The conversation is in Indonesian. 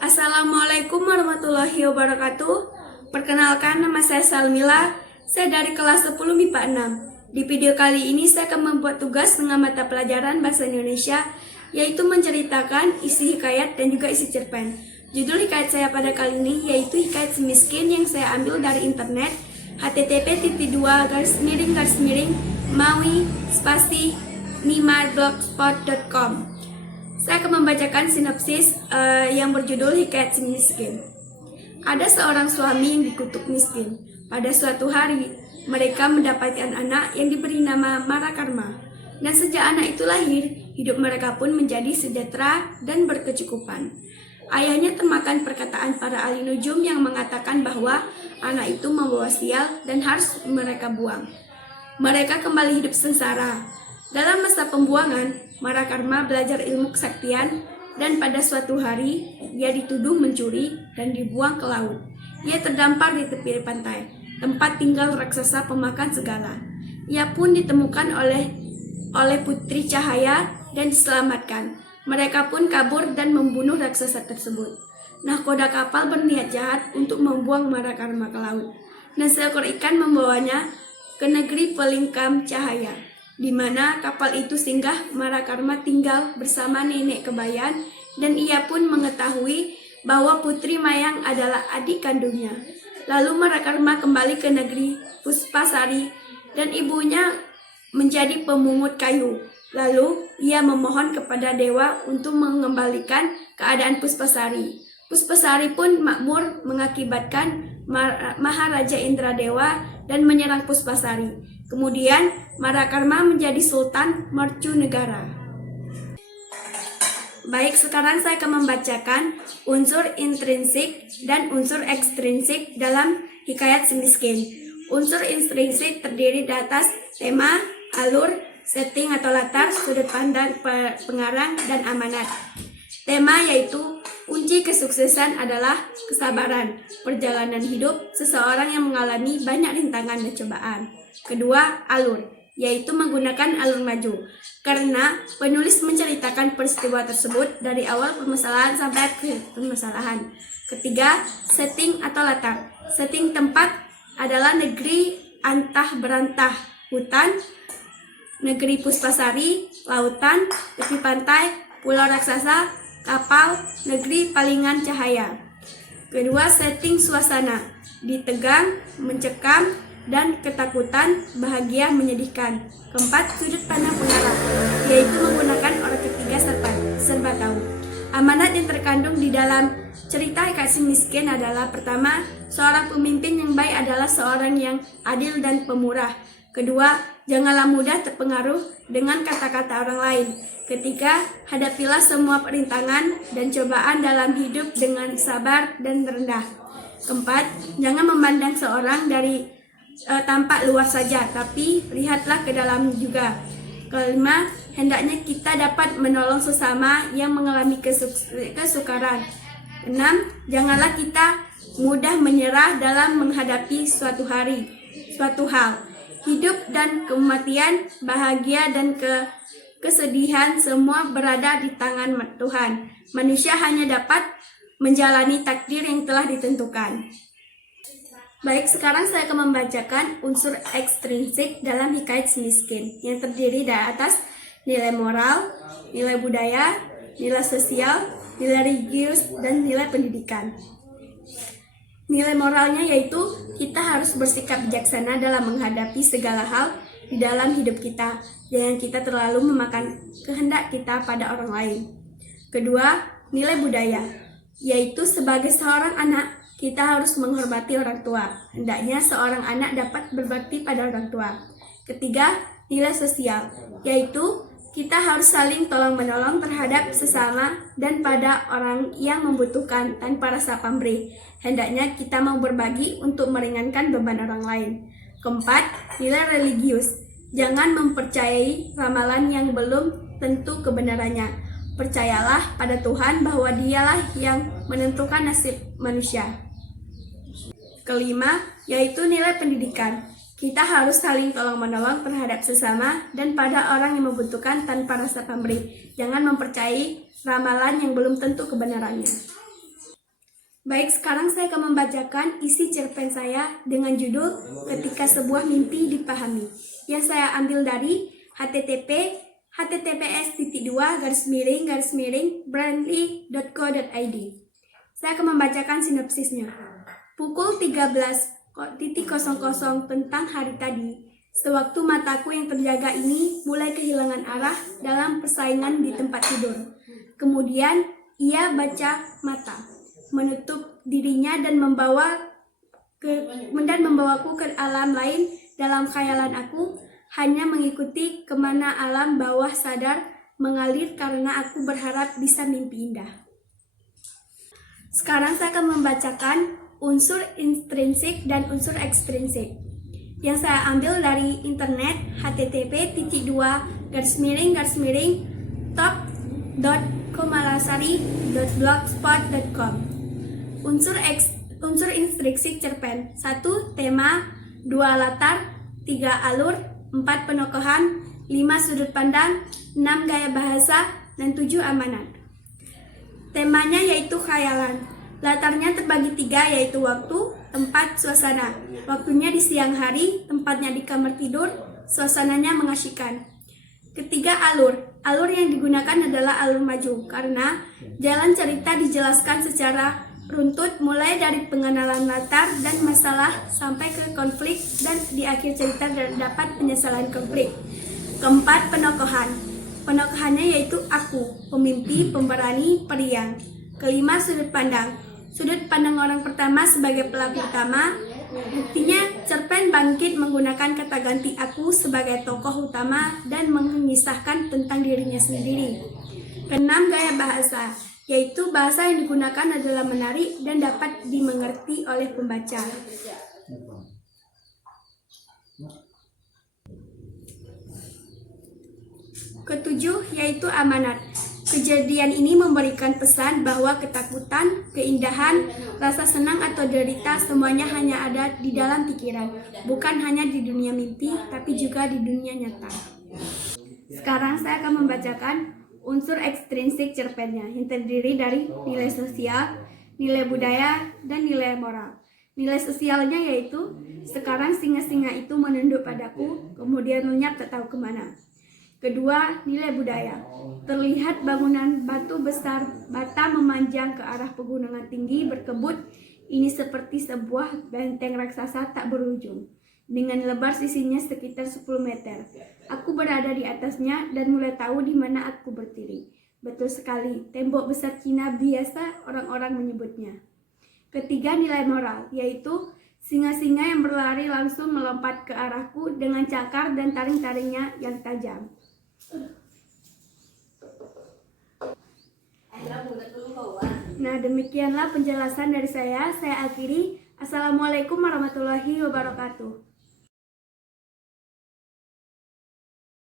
Assalamualaikum warahmatullahi wabarakatuh. Perkenalkan, nama saya Salmila. Saya dari kelas 10 MIPA 6. Di video kali ini saya akan membuat tugas dengan mata pelajaran Bahasa Indonesia, yaitu menceritakan isi hikayat dan juga isi cerpen. Judul hikayat saya pada kali ini yaitu Hikayat Si Miskin yang saya ambil dari internet http://maui-mawi-blogspot.com. Saya akan membacakan sinopsis yang berjudul Hikayat Si Miskin. Ada seorang suami yang dikutuk miskin. Pada suatu hari, mereka mendapatkan anak yang diberi nama Marakarma. Dan sejak anak itu lahir, hidup mereka pun menjadi sejahtera dan berkecukupan. Ayahnya termakan perkataan para ahli nujum yang mengatakan bahwa anak itu membawa sial dan harus mereka buang. Mereka kembali hidup sengsara. Dalam masa pembuangan, Marakarma belajar ilmu kesaktian dan pada suatu hari ia dituduh mencuri dan dibuang ke laut. Ia terdampar di tepi pantai, tempat tinggal raksasa pemakan segala. Ia pun ditemukan oleh Putri Cahaya dan diselamatkan. Mereka pun kabur dan membunuh raksasa tersebut. Nahkoda kapal berniat jahat untuk membuang Marakarma ke laut, dan seekor ikan membawanya ke negeri Pelingkam Cahaya, di mana kapal itu singgah. Marakarma tinggal bersama nenek Kebayan, dan ia pun mengetahui bahwa Putri Mayang adalah adik kandungnya. Lalu Marakarma kembali ke negeri Puspasari, dan ibunya menjadi pemungut kayu. Lalu ia memohon kepada dewa untuk mengembalikan keadaan Puspasari. Puspasari pun makmur mengakibatkan Maharaja Indradewa dan menyerang Puspasari. Kemudian Marakarma menjadi Sultan Mercu Negara. Baik, sekarang saya akan membacakan unsur intrinsik dan unsur ekstrinsik dalam Hikayat Si Miskin. Unsur intrinsik terdiri di atas tema, alur, setting atau latar, sudut pandang pengarang, dan amanat. Tema yaitu kunci kesuksesan adalah kesabaran. Perjalanan hidup seseorang yang mengalami banyak rintangan dan cobaan. Kedua, alur, yaitu menggunakan alur maju, karena penulis menceritakan peristiwa tersebut dari awal permasalahan sampai akhir permasalahan. Ketiga, setting atau latar. Setting tempat adalah negeri antah berantah, hutan, negeri Puspasari, lautan, tepi pantai, pulau raksasa, kapal, negeri Palingan Cahaya. Kedua, setting suasana, ditegang, mencekam, dan ketakutan, bahagia, menyedihkan. Keempat, sudut pandang pengarang, yaitu menggunakan orang ketiga serba tahu. Amanat yang terkandung di dalam cerita Hikayat Si Miskin adalah: pertama, seorang pemimpin yang baik adalah seorang yang adil dan pemurah. Kedua, janganlah mudah terpengaruh dengan kata-kata orang lain. Ketiga, hadapilah semua perintangan dan cobaan dalam hidup dengan sabar dan rendah. Keempat, jangan memandang seorang dari tampak luar saja, tapi lihatlah ke dalam juga. Kelima, hendaknya kita dapat menolong sesama yang mengalami kesukaran. Enam, janganlah kita mudah menyerah dalam menghadapi suatu hal. Hidup dan kematian, bahagia dan kesedihan semua berada di tangan Tuhan. Manusia hanya dapat menjalani takdir yang telah ditentukan. Baik, sekarang saya akan membacakan unsur ekstrinsik dalam Hikayat Si Miskin yang terdiri dari atas nilai moral, nilai budaya, nilai sosial, nilai religius, dan nilai pendidikan. Nilai moralnya yaitu kita harus bersikap bijaksana dalam menghadapi segala hal di dalam hidup kita. Jangan kita terlalu memakan kehendak kita pada orang lain. Kedua, nilai budaya, yaitu sebagai seorang anak, kita harus menghormati orang tua. Hendaknya seorang anak dapat berbakti pada orang tua. Ketiga, nilai sosial, yaitu kita harus saling tolong-menolong terhadap sesama dan pada orang yang membutuhkan tanpa rasa pamrih. Hendaknya kita mau berbagi untuk meringankan beban orang lain. Keempat, nilai religius. Jangan mempercayai ramalan yang belum tentu kebenarannya. Percayalah pada Tuhan bahwa Dialah yang menentukan nasib manusia. Kelima, yaitu nilai pendidikan. Kita harus saling tolong-menolong terhadap sesama dan pada orang yang membutuhkan tanpa rasa pamrih. Jangan mempercayai ramalan yang belum tentu kebenarannya. Baik, sekarang saya akan membacakan isi cerpen saya dengan judul Ketika Sebuah Mimpi Dipahami, yang saya ambil dari http://brandly.co.id. Saya akan membacakan sinopsisnya. Pukul 13.00 tentang hari tadi, sewaktu mataku yang terjaga ini mulai kehilangan arah dalam persaingan di tempat tidur. Kemudian ia baca mata, menutup dirinya dan membawaku ke alam lain. Dalam khayalan aku hanya mengikuti kemana alam bawah sadar mengalir karena aku berharap bisa mimpi indah. Sekarang saya akan membacakan unsur intrinsik dan unsur ekstrinsik yang saya ambil dari internet http://top.komalasari.blogspot.com. Unsur intrinsik cerpen: 1. Tema, 2. Latar, 3. Alur, 4. Penokohan, 5. Sudut pandang, 6. Gaya bahasa, dan 7. Amanat. Temanya yaitu khayalan. Latarnya terbagi 3, yaitu waktu, tempat, suasana. Waktunya di siang hari, tempatnya di kamar tidur, suasananya mengasyikan. Ketiga, alur. Alur yang digunakan adalah alur maju, karena jalan cerita dijelaskan secara runtut mulai dari pengenalan latar dan masalah sampai ke konflik, dan di akhir cerita terdapat penyesalan konflik. Keempat, penokohan. Penokohannya yaitu aku, pemimpi, pemberani, periang. Kelima, sudut pandang. Sudut pandang orang pertama sebagai pelaku utama. Buktinya, cerpen bangkit menggunakan kata ganti aku sebagai tokoh utama dan mengisahkan tentang dirinya sendiri. Keenam, gaya bahasa, yaitu bahasa yang digunakan adalah menarik dan dapat dimengerti oleh pembaca. Ketujuh, yaitu amanat. Kejadian ini memberikan pesan bahwa ketakutan, keindahan, rasa senang atau derita semuanya hanya ada di dalam pikiran, bukan hanya di dunia mimpi, tapi juga di dunia nyata. Sekarang saya akan membacakan unsur ekstrinsik cerpennya yang terdiri dari nilai sosial, nilai budaya, dan nilai moral. Nilai sosialnya yaitu, sekarang singa-singa itu menunduk padaku, kemudian lenyap tak tahu kemana. Kedua, nilai budaya. Terlihat bangunan batu besar bata memanjang ke arah pegunungan tinggi berkebut. Ini seperti sebuah benteng raksasa tak berujung, dengan lebar sisinya sekitar 10 meter. Aku berada di atasnya dan mulai tahu di mana aku berdiri. Betul sekali, tembok besar Cina biasa orang-orang menyebutnya. Ketiga, nilai moral, yaitu singa-singa yang berlari langsung melompat ke arahku dengan cakar dan taring-taringnya yang tajam. Nah, demikianlah penjelasan dari saya. Saya akhiri. Assalamualaikum warahmatullahi wabarakatuh.